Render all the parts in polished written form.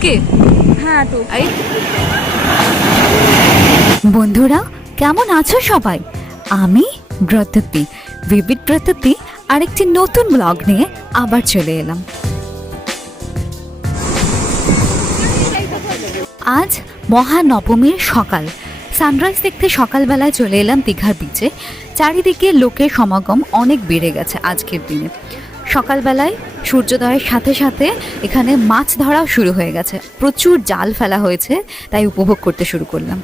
ওকে হ্যাঁ তো বন্ধুরা, কেমন আছো সবাই? আমি ব্রততী, ভিভিড ব্রততী আরেকটি নতুন ব্লগ নিয়ে আবার চলে এলাম। আজ মহানবমীর সকাল, সানরাইজ দেখতে সকালবেলায় চলে এলাম দীঘার বিচে। চারিদিকে লোকের সমাগম অনেক বেড়ে গেছে আজকের দিনে। সকালবেলায় সূর্যোদয়ের সাথে সাথে এখানে মাছ ধরাও শুরু হয়ে গেছে, প্রচুর জাল ফেলা হয়েছে, তাই উপভোগ করতে শুরু করলাম।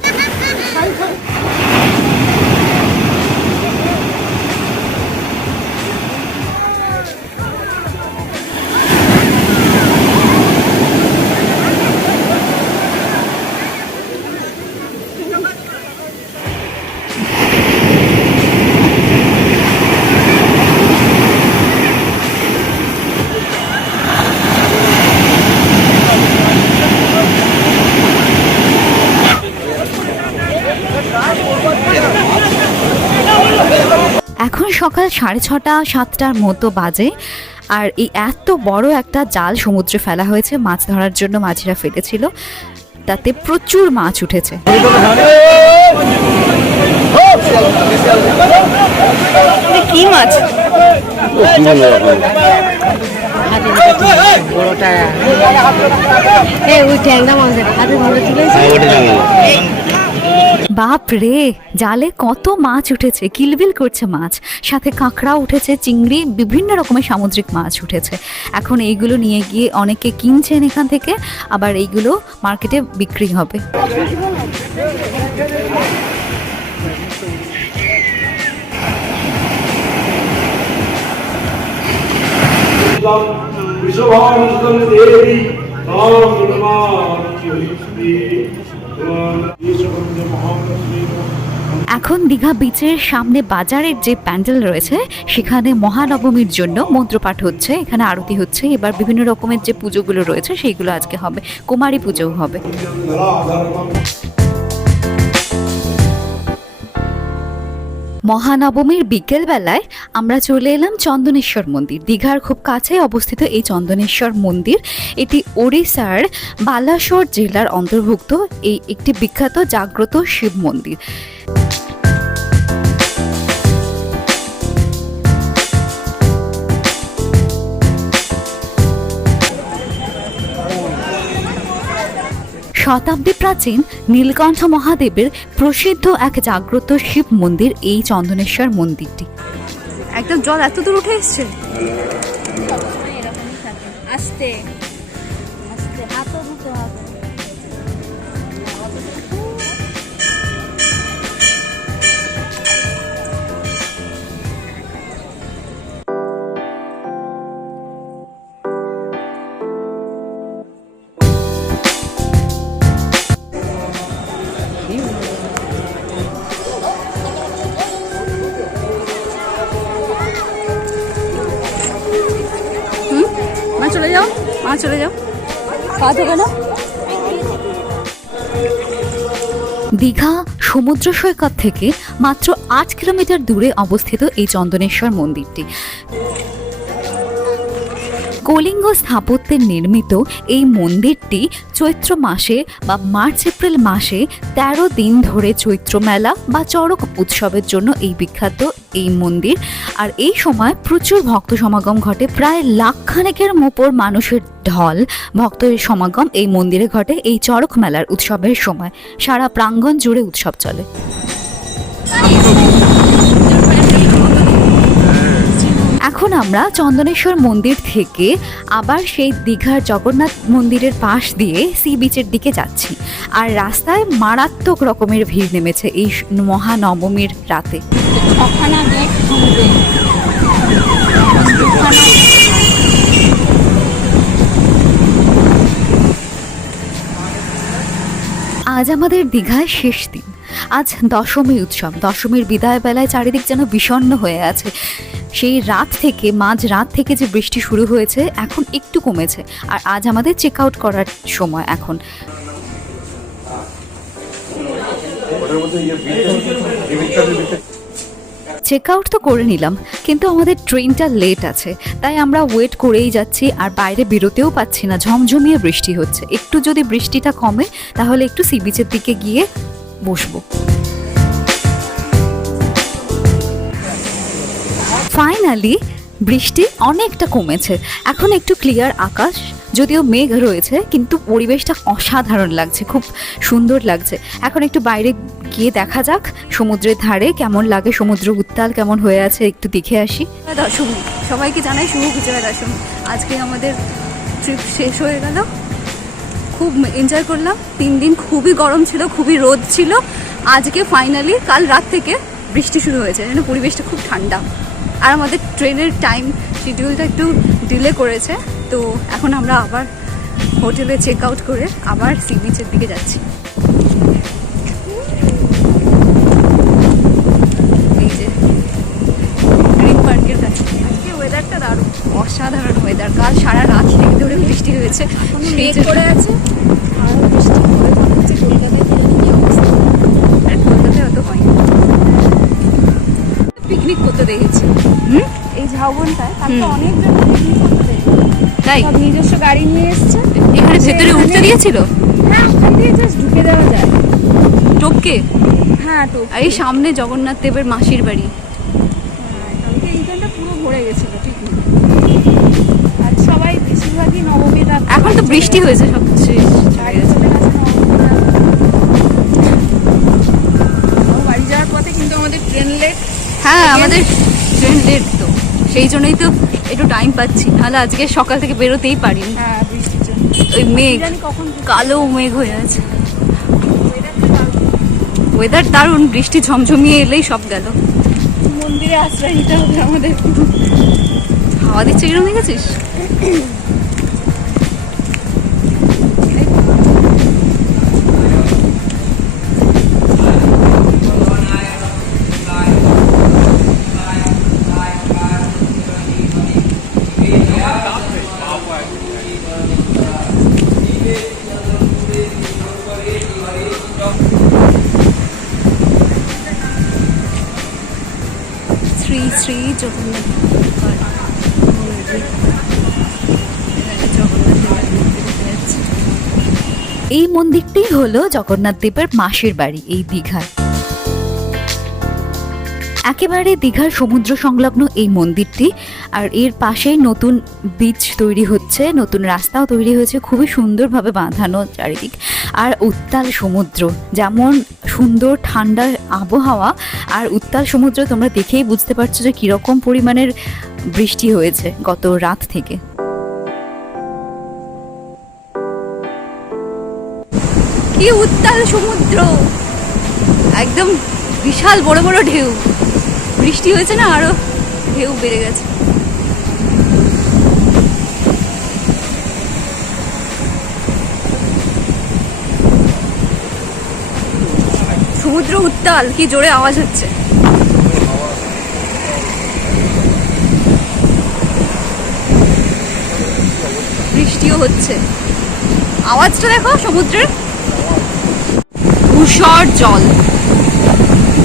এখন সকাল 6:30-7টার মতো বাজে, আর এই এত বড় একটা জাল সমুদ্রে ফেলা হয়েছে মাছ ধরার জন্য। মাঝিরা ফেলেছিল, তাতে প্রচুর মাছ উঠেছে। কি মাছ? বাপ রে, জালে কত মাছ উঠেছে, কিলবিল করছে মাছ, সাথে কাঁকড়া উঠেছে, চিংড়ি, বিভিন্ন রকমের সামুদ্রিক মাছ উঠেছে। এখন এইগুলো নিয়ে গিয়ে অনেকে কিনছেন এখান থেকে, আবার এইগুলো মার্কেটে বিক্রি হবে। এখন দীঘা বিচের সামনে বাজারের যে প্যান্ডেল রয়েছে সেখানে মহানবমীর জন্য মন্ত্রপাঠ হচ্ছে, এখানে আরতি হচ্ছে। এবার বিভিন্ন রকমের যে পুজোগুলো রয়েছে সেইগুলো আজকে হবে, কুমারী পুজোও হবে। মহানবমীর বিকেলবেলায় আমরা চলে এলাম চন্দনেশ্বর মন্দির। দীঘার খুব কাছে অবস্থিত এই চন্দনেশ্বর মন্দির, এটি ওড়িশার বালাসোর জেলার অন্তর্ভুক্ত এই একটি বিখ্যাত জাগ্রত শিব মন্দির। শতাব্দী প্রাচীন নীলকণ্ঠ মহাদেবের প্রসিদ্ধ এক জাগ্রত শিব মন্দির এই চন্দনেশ্বর মন্দিরটি। একদম জল এত দূর উঠে এসছে। আস্তে আস্তে হাতও ধুতে হবে। চলে যাও, মা চলে যাও, পা ধোবে না। দীঘা সমুদ্র সৈকত থেকে মাত্র 8 কিলোমিটার দূরে অবস্থিত এই চন্দনেশ্বর মন্দিরটি। কলিঙ্গ স্থাপত্যের নির্মিত এই মন্দিরটি চৈত্র মাসে বা মার্চ এপ্রিল মাসে 13 দিন ধরে চৈত্র মেলা বা চড়ক উৎসবের জন্য এই বিখ্যাত এই মন্দির। আর এই সময় প্রচুর ভক্ত সমাগম ঘটে, প্রায় লাখখানেকের উপর মানুষের ঢল ভক্তের সমাগম এই মন্দিরে ঘটে এই চড়ক মেলার উৎসবের সময়। সারা প্রাঙ্গণ জুড়ে উৎসব চলে। এখন আমরা চন্দনেশ্বর মন্দির থেকে আবার সেই দীঘার জগন্নাথ মন্দিরের পাশ দিয়ে সি বিচের দিকে যাচ্ছি, আর রাস্তায় মারাত্মক রকমের ভিড় নেমেছে এই মহানবমীর রাতে। আজ আমাদের দীঘায় শেষ দিন, আজ দশমী উৎসব। দশমীর বিদায় বেলায় চারিদিক যেন বিষণ্ণ হয়ে আছে। সেই রাত থেকে, মাঝ রাত থেকে যে বৃষ্টি শুরু হয়েছে এখন একটু কমেছে, আর আজ আমাদের চেক আউট করার সময়। এখন চেক আউট তো করে নিলাম, কিন্তু আমাদের ট্রেনটা লেট আছে, তাই আমরা ওয়েট করেই যাচ্ছি। আর বাইরে বেরোতেও পাচ্ছি না, ঝমঝমিয়ে বৃষ্টি হচ্ছে। একটু যদি বৃষ্টিটা কমে তাহলে একটু সি বিচের দিকে গিয়ে বসবো। ফাইনালি বৃষ্টি অনেকটা কমেছে, এখন একটু ক্লিয়ার আকাশ, যদিও মেঘ রয়েছে, কিন্তু পরিবেশটা অসাধারণ লাগছে, খুব সুন্দর লাগছে। এখন একটু বাইরে গিয়ে দেখা যাক সমুদ্রের ধারে কেমন লাগে, সমুদ্র উত্তাল কেমন হয়ে আছে, একটু দেখে আসি। দশমী সবাইকে জানাই শুভ বিজয়া দশমী। আজকে আমাদের ট্রিপ শেষ হয়ে গেল, খুব এনজয় করলাম। 3 দিন খুবই গরম ছিল, খুবই রোদ ছিল। আজকে ফাইনালি কাল রাত থেকে বৃষ্টি শুরু হয়েছে, যেন পরিবেশটা খুব ঠান্ডা। আর আমাদের ট্রেনের টাইম শিডিউলটা একটু ডিলে করেছে, তো এখন আমরা আবার হোটেলে চেক আউট করে আবার সি বিচের দিকে যাচ্ছি। এই যে গ্রিন পার্কের কাছে। আজকে ওয়েদারটা দারুণ, অসাধারণ ওয়েদার। কাল সারা রাত থেকে ধরে বৃষ্টি হয়েছে, মেঘ করে আছে আর বৃষ্টি হয়ে হচ্ছে। কলকাতায় কি অবস্থা, আর কলকাতায় অত হয়নি। পিকনিক করতে দেখেছি এই ঝাউবনটায়, তারপর অনেকজন পিকনিক করতে দেখেছি, তাই সব নিজস্ব গাড়ি নিয়ে এসছে। এখানে ভেতরে উঠতে দিয়েছিল? হ্যাঁ, ওখান দিয়ে জাস্ট ঢুকে দেওয়া যায় টোপকে। হ্যাঁ, টোপ। আর এই সামনে জগন্নাথ দেবের মাসির বাড়ি। হ্যাঁ, কালকে এইখানটা পুরো ভরে গেছিল পিকনিক। আর সবাই বেশিরভাগই নবমী রাত। এখন তো বৃষ্টি হয়েছে, সবচেয়ে বাড়ি যাওয়ার পথে কিন্তু আমাদের ট্রেন লেট। হ্যাঁ, আমাদের ট্রেন লেট, তো সেই জন্যই তো একটু টাইম পাচ্ছি, নাহলে আজকে সকাল থেকে বেরোতেই পারিনি। হ্যাঁ, বৃষ্টির জন্য। ওই মেঘ, কালো মেঘ হয়ে আছে। ওয়েদার দারুণ, বৃষ্টি ঝমঝমিয়ে এলেই সব গেল। মন্দিরে আশ্রয় নিতে হবে আমাদের। হাওয়া দিচ্ছে কিরকম দেখেছিস? শ্রী শ্রী জগন্নাথ এই মন্দিরটি হলো জগন্নাথ দেবের মাসির বাড়ি এই দীঘায়। একেবারে দীঘার সমুদ্র সংলগ্ন এই মন্দিরটি, আর এর পাশেই নতুন বিচ তৈরি হচ্ছে, নতুন রাস্তাও তৈরি হয়েছে, খুবই সুন্দরভাবে বাঁধানো চারিদিক। আর উত্তাল সমুদ্র, যেমন সুন্দর ঠান্ডা আবহাওয়া আর উত্তাল সমুদ্র, তোমরা দেখেই বুঝতে পারছো যে কীরকম পরিমাণের বৃষ্টি হয়েছে গত রাত থেকে। কি উত্তাল সমুদ্র, একদম বিশাল বড় বড় ঢেউ। বৃষ্টি হয়েছে না, আরো ঢেউ বেড়ে গেছে। সমুদ্র উত্তাল, কি জোরে আওয়াজ হচ্ছে। বৃষ্টিও হচ্ছে, আওয়াজটা দেখো সমুদ্রের। ধূসর জল,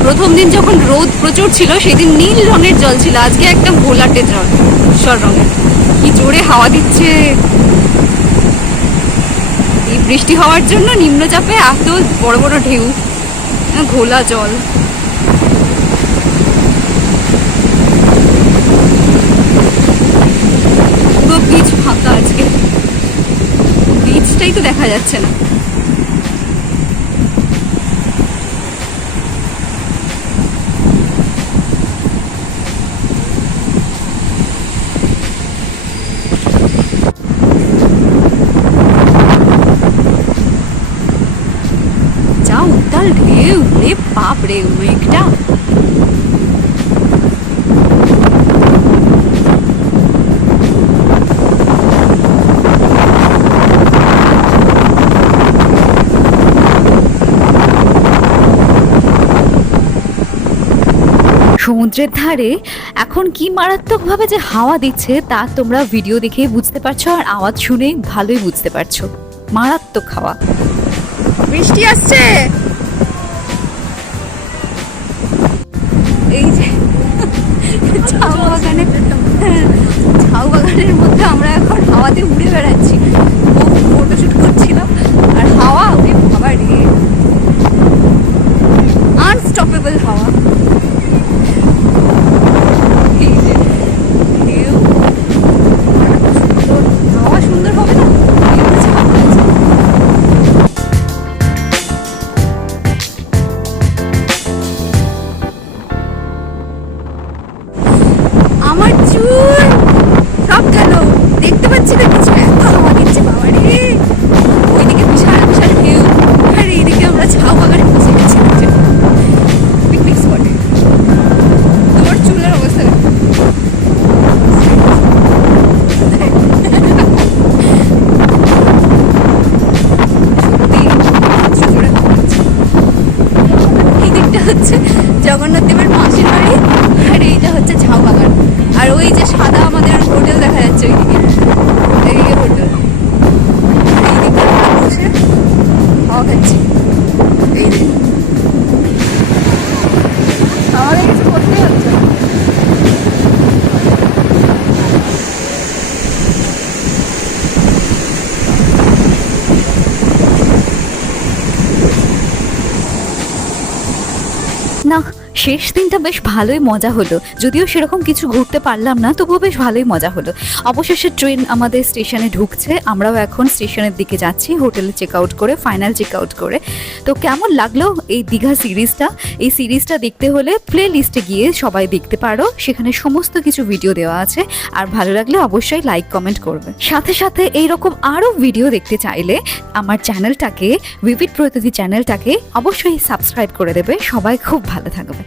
প্রথম দিন যখন রোদ প্রচুর ছিল সেদিন নীল রঙের জল ছিল, আজকে একদম ঘোলাটে জল, ধূসর রঙের। কি জোরে হাওয়া দিচ্ছে। এই বৃষ্টি হওয়ার জন্য নিম্নচাপে এত বড় বড় ঢেউ, ঘোলা জল। পুরো বিচ ফাঁকা আজকে, বিচটাই তো দেখা যাচ্ছে না। উত্তাল ঢেউ রে বাপ রে, মেঘটা। সমুদ্রের ধারে এখন কি মারাত্মকভাবে যে হাওয়া দিচ্ছে তা তোমরা ভিডিও দেখে বুঝতে পারছো, আর আওয়াজ শুনে ভালোই বুঝতে পারছো। মারাত্মক হাওয়া, বৃষ্টি আসছে। এই যে বাগানে, ঝাউ বাগানের মধ্যে আমরা এখন হাওয়াতে উড়ে বেড়াচ্ছি। ফটোশুট করছিলাম আর হাওয়া, ওরে বাবা রে, আনস্টপেবল হাওয়া। এই যে ঢেউ, হাওয়া সুন্দর হবে না? আমার চুল সব গেল, দেখতে পাচ্ছি না কিছু, এত হাওয়া দিচ্ছে বাবা রে। ওইদিকে বিশাল বিশাল ঢেউ, আর এইদিকে আমরা ঝাউ বাগানে বসে গেছি পিকনিক স্পটে। তোমার চুলের অবস্থা দেখো। এই দিকটা হচ্ছে জগন্নাথ দেবের মাসির বাড়ি, আর এইটা হচ্ছে ঝাউ বাগান। আর ওই যে সাদা আমাদের হোটেল দেখা যাচ্ছে ওইদিকে, এইদিকে হোটেল। এইদিকে বসে হাওয়া খাচ্ছি। এই যে আমাদের কিছু করতে হচ্ছে না। না, শেষ দিনটা বেশ ভালোই মজা হলো, যদিও সেরকম কিছু ঘুরতে পারলাম না, তবুও বেশ ভালোই মজা হলো। অবশেষে ট্রেন আমাদের স্টেশনে ঢুকছে, আমরাও এখন স্টেশনের দিকে যাচ্ছি হোটেলে চেক আউট করে, ফাইনাল চেক আউট করে। তো কেমন লাগলো এই দীঘা সিরিজটা? এই সিরিজটা দেখতে হলে প্লে লিস্টে গিয়ে সবাই দেখতে পারো, সেখানে সমস্ত কিছু ভিডিও দেওয়া আছে। আর ভালো লাগলে অবশ্যই লাইক কমেন্ট করবে। সাথে সাথে এইরকম আরও ভিডিও দেখতে চাইলে আমার চ্যানেলটাকে, ভিভিড প্রতিদিন চ্যানেলটাকে অবশ্যই সাবস্ক্রাইব করে দেবে। সবাই খুব ভালো থাকবে।